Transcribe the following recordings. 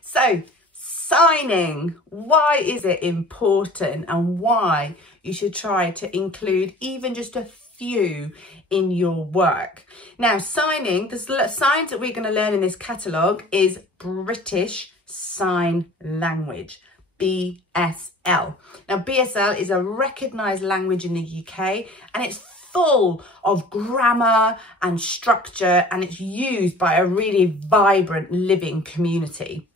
So signing, why is it important and why you should try to include even just a few in your work? Now, signing, the signs that we're going to learn in this catalogue is British Sign Language, BSL. Now, BSL is a recognised language in the UK and it's full of grammar and structure, and it's used by a really vibrant living community.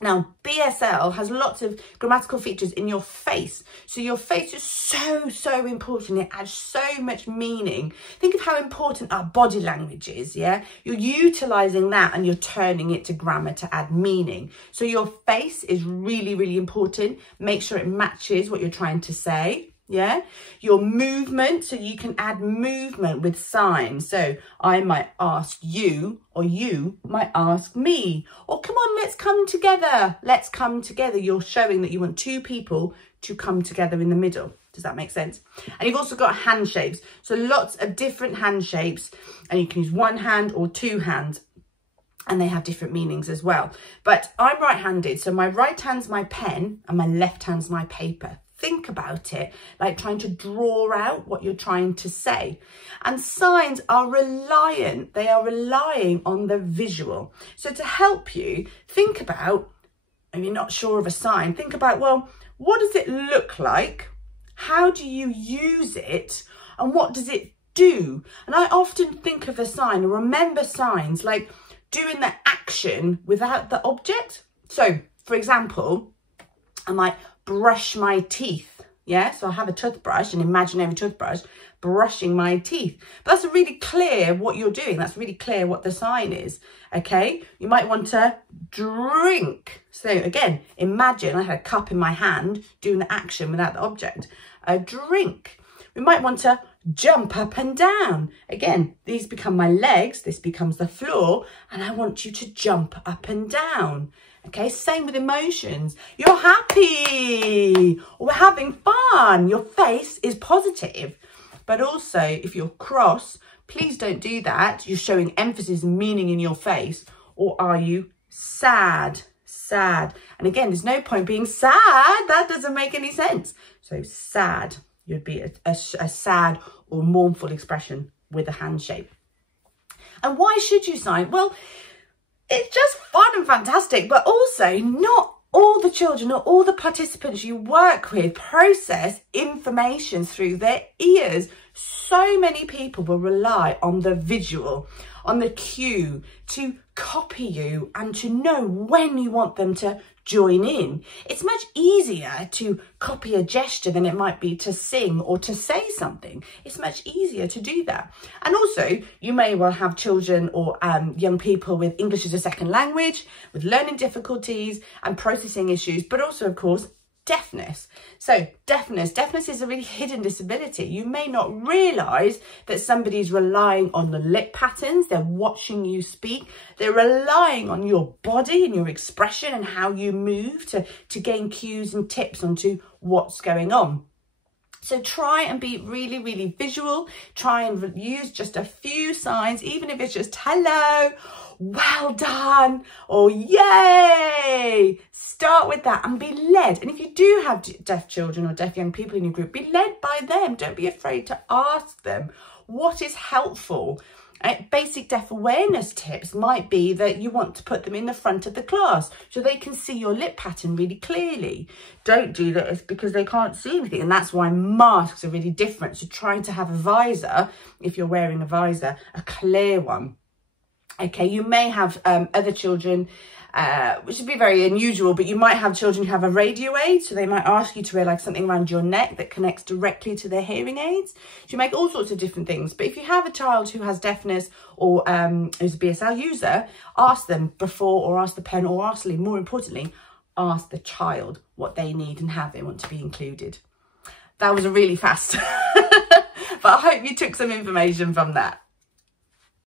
Now, BSL has lots of grammatical features in your face. So your face is so important. It adds so much meaning. Think of how important our body language is, yeah? You're utilising that and you're turning it to grammar to add meaning. So your face is really important. Make sure it matches what you're trying to say. Yeah, your movement, so you can add movement with signs. So I might ask you, or you might ask me, or come on, let's come together. Let's come together. You're showing that you want two people to come together in the middle. Does that make sense? And you've also got hand shapes. So lots of different hand shapes, and you can use one hand or two hands. And they have different meanings as well. But I'm right-handed, so my right hand's my pen and my left hand's my paper. Think about it, like trying to draw out what you're trying to say. And signs are reliant, they are relying on the visual. So to help you, think about, if you're not sure of a sign, think about, well, what does it look like? How do you use it? And what does it do? And I often think of a sign, or remember signs, like doing the action without the object. So, for example, I might brush my teeth, yeah? So I have a toothbrush, an imaginary toothbrush, brushing my teeth. But that's really clear what you're doing. That's really clear what the sign is, okay? You might want to drink. So again, imagine I had a cup in my hand doing the action without the object. A drink. We might want to jump up and down. Again, these become my legs, this becomes the floor, and I want you to jump up and down. Okay, same with emotions. You're happy, or we're having fun. Your face is positive. But also, if you're cross, please don't do that. You're showing emphasis and meaning in your face. Or are you sad? Sad. And again, there's no point being sad. That doesn't make any sense. So sad. You'd be a sad or mournful expression with a hand shape. And why should you sign? Well, it's just fun and fantastic, but also not all the children or all the participants you work with process information through their ears. So many people will rely on the visual, on the cue to copy you and to know when you want them to join in. It's much easier to copy a gesture than it might be to sing or to say something. It's much easier to do that. And also, you may well have children or young people with English as a second language, with learning difficulties and processing issues, but also, of course, deafness. So deafness is a really hidden disability. You may not realise that somebody's relying on the lip patterns. They're watching you speak. They're relying on your body and your expression and how you move to gain cues and tips onto what's going on. So try and be really visual. Try and use just a few signs, even if it's just hello, well done, or yay. Start with that and be led. And if you do have deaf children or deaf young people in your group, be led by them. Don't be afraid to ask them what is helpful. Basic deaf awareness tips might be that you want to put them in the front of the class so they can see your lip pattern really clearly. Don't do that, it's because they can't see anything, and that's why masks are really different. So trying to have a visor, if you're wearing a visor, a clear one. Okay, you may have other children, which would be very unusual, but you might have children who have a radio aid, so they might ask you to wear like something around your neck that connects directly to their hearing aids. So you make all sorts of different things. But if you have a child who has deafness or who's a BSL user, ask them before, or ask the parent, or ask, more importantly, ask the child what they need and how they want to be included. That was a really fast, but I hope you took some information from that.